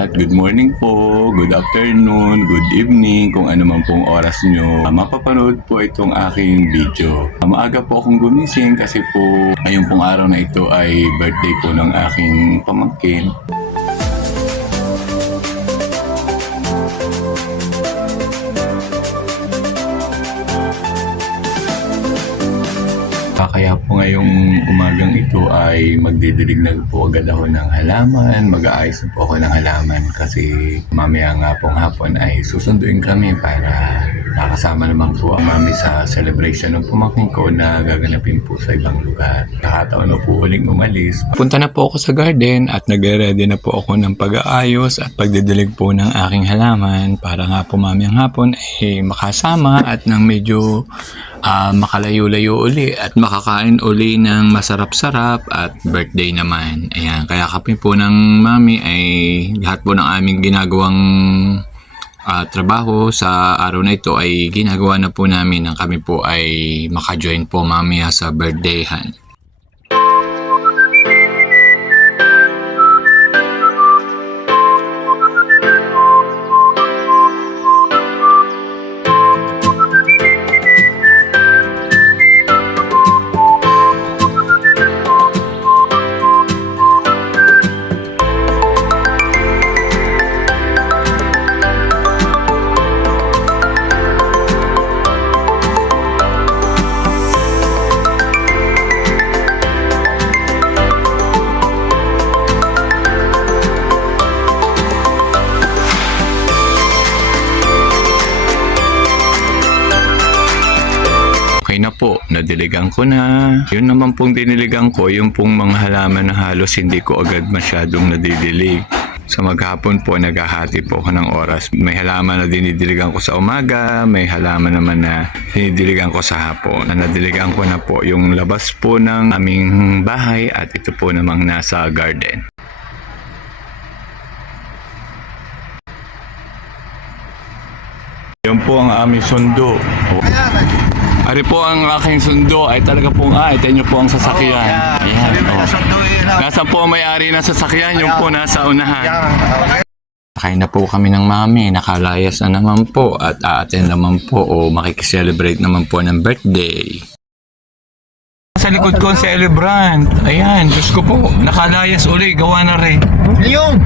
At good morning po, good afternoon, good evening, kung ano man pong oras nyo mapapanood po itong aking video. Maaga po akong gumising kasi po ngayong pong araw na ito ay birthday po ng aking pamangkin. Kaya po ngayong umagang ito ay magdidilig na po agad ako ng halaman, mag-aayos na po ako ng halaman kasi mamaya nga pong hapon ay susunduin kami para nakasama naman po ang mami sa celebration ng pamangkin ko na gaganapin po sa ibang lugar. Nakataon na po uling umalis. Punta na po ako sa garden at nagre-ready na po ako ng pag-aayos at pagdidilig po ng aking halaman para nga po mamayang hapon ay makasama at nang medyo makalayo-layo uli at makakain uli ng masarap-sarap at birthday naman. Ayan, kaya kami po ng mami ay lahat po ng aming ginagawang trabaho sa araw na ito ay ginagawa na po namin nang kami po ay maka-join po mamaya sa birthdayhan. Okay na po, nadiligan ko na. Yun naman pong diniligan ko, yung pong mga halaman na halos hindi ko agad masyadong nadidilig. Sa maghapon po, naghahati po ako ng oras. May halaman na dinidiligan ko sa umaga, may halaman naman na dinidiligan ko sa hapon. Nadiligan ko na po yung labas po ng aming bahay at ito po namang nasa garden. Yan po ang aming sundo. Ari po ang aking sundo ay talaga pong ito nyo po ang sasakyan. Ayan. Nasa po ang may-ari ng sasakyan, yung po nasa unahan. Sakay na po kami ng mami, nakalayas na naman po at aaten naman po o makikiselebrate naman po ng birthday. Sa likod ko ang celebrant. Ayan, Diyos ko po, nakalayas uli, gawa na rin. Ayun!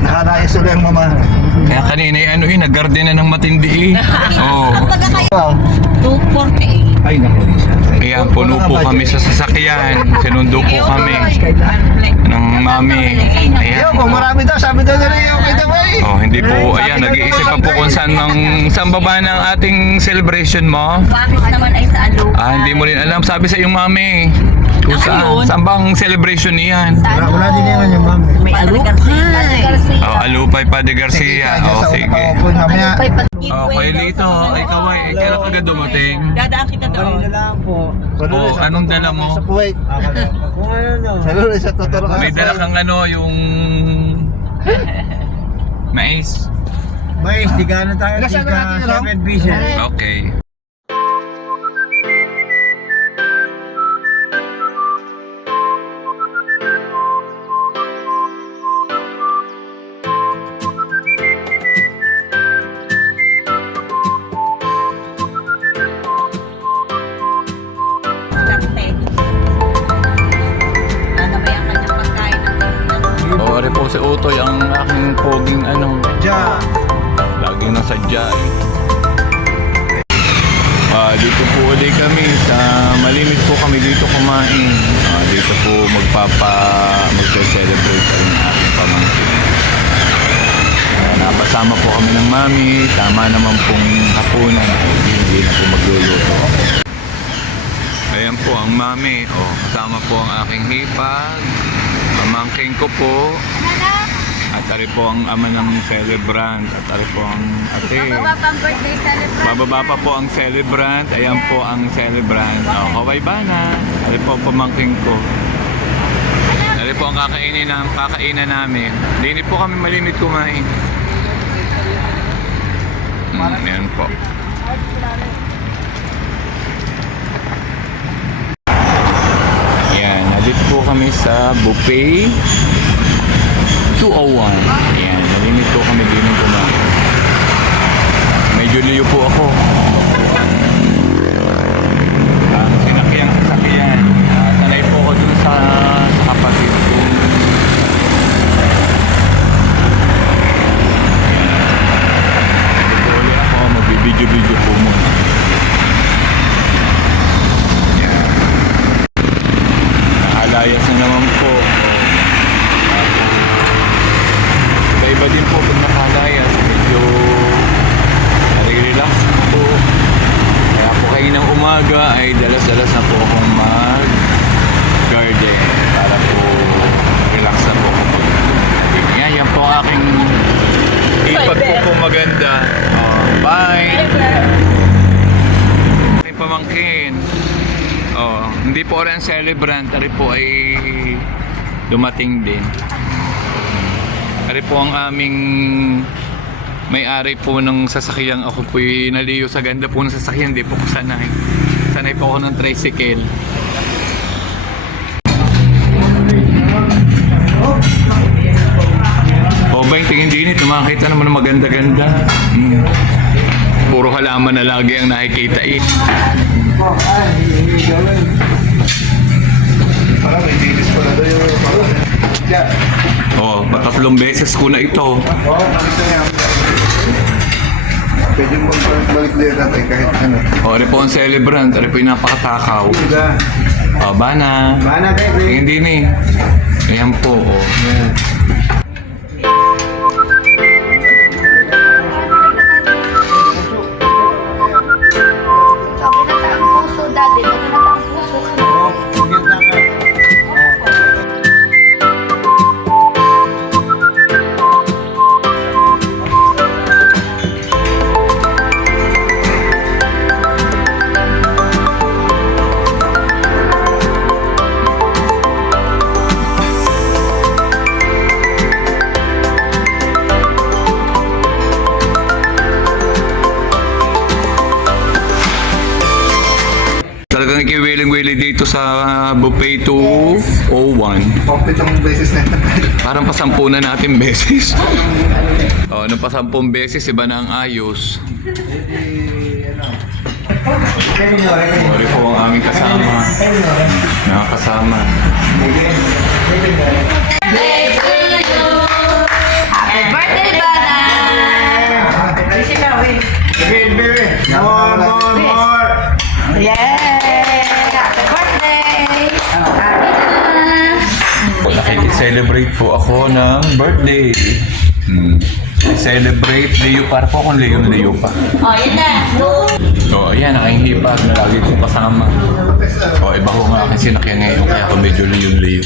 Nakalayas ulit ang mama. Kaya kanina nag-garden na ng matindi Oh. 248. Ay, naku. Ayan, puno po kami sa sasakyan. Sinundo po kami ng mami. Ayun, Ayan. kung marami daw, sabi daw nila yung kita ba eh. Oh, hindi po, ayan, nag-iisip pa po kung saan baba ng ating celebration mo. Bakit naman ay sa Alupa? Hindi mo rin alam. Sabi sa iyong mami. Kung saan bang celebration niyan? Wala din yan yung mami. May Alupa. Alupay pa de Garcia. Sige. Mamaya. Okay, Lito. Ikaw ay kailan ka dumating? Dadaan kita doon. Anong dala mo? Sa Kuwait. Sa Lulis, sa Totoro. May dala kang yung mais. Mais, di ka na tayo. Di ka 7 pieces. Okay. Ore po si Utoy ang aking poging Diyan. lagi nasa eh. Dito po ulit kami sa malimit po kami dito kumain. Dito po magse-celebrate ang aking pamangkin. Napasama po kami ng mami, tama naman pong hapunan, hindi na po magluluto. Ayan po ang mami, kasama po ang aking hipag, pamangkin ko po. At ari po ang ama ng celebrant at ari po ang ate. Bababa pang birthday celebrant. Bababa pa po ang celebrant. Ayan po ang celebrant. Kaway bana. Ari po ang pamangkin ko. Ari po ang kakainan namin. Hindi po kami malimit kumain. Ayan po. Ayan, nandito po kami sa buffet. Ayan, nalimit po kami din ng kumain. Medyo liyo po ako. Sasakyan. Sanay po ako dun sa kapatid ko. Dito ulit ako, magbibidyo-video po muna. Yan. Nakalayas na naman po. Iba din po pag nakalayas. Medyo relax po. Kaya po kayo ng umaga ay dalas-dalas na po akong mag-garden para po relax na po ako. Yan po ang aking ipag po maganda. Bye! Aking pamangkin. Hindi po rin celebrant. Ari po ay dumating din. Ari po ang aming may-ari po ng sasakyan. Ako po'y naliyo sa ganda po ng sasakyan. Hindi po ko sanay. Sanay po ako ng tricycle. Ba yung tingin din ito? Makakita naman ng maganda-ganda. Puro halaman na lagi ang nakikita eh. Parang may dilis pa na daw yung Patatlong beses ko na ito. nakita niya. Pwede mo balik din natin kahit ano. Ari po ang celebrant. Ari po yung napakatakaw. Bana. Bana, baby. Tingin din eh. Ayan po. Sabi na taang puso, daddy. Sabi na taang puso ka. Talagang ikiwiling-wili dito sa buffet 201. Pitong beses na. Parang pasampu na natin beses. Nung pasampung beses, iba na ang ayos. Sorry po ang aming kasama. Nakakasama. Happy birthday, Bana! Baby, more. Yay! Happy birthday! Nakikicelebrate po ako ng birthday. I-celebrate Leo para po akong Leo pa. Yun na. Ayan, nakahihipag. Lagi kong kasama. Iba ko nga aking sinakyan ngayon kaya ako medyo Leo.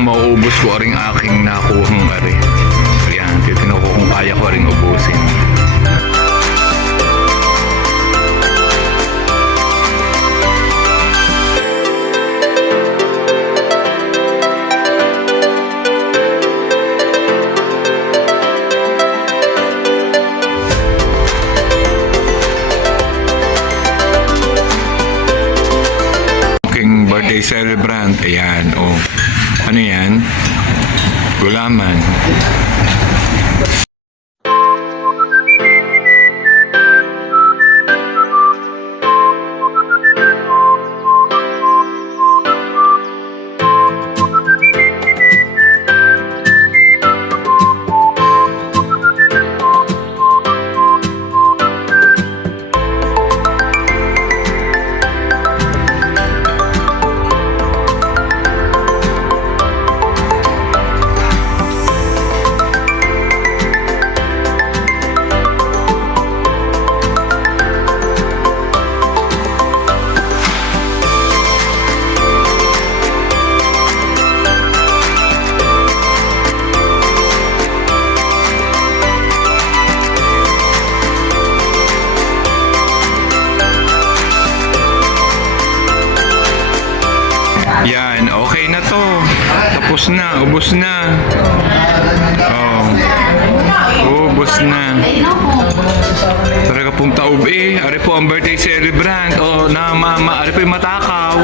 Mauubos ko rin aking nakuhang ari. Ayan, titino ko kung kaya ko rin ubusin. Aking birthday celebrant, ayan, Ano yan? Gulaman. ubos na. Ubos na. Oh. Ubos na. Talaga pong taob eh. Ari po ang birthday celebrant. Oh, na mama. Ari po yung matakaw.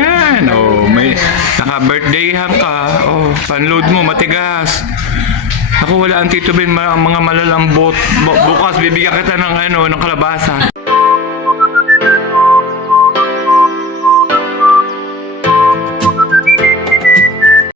Yan, oh, may naka-birthday ham ka. Oh, panload mo matigas. Ako wala ang Tito Ben, mga malalambot. Bukas bibigyan kita ng ng kalabasa.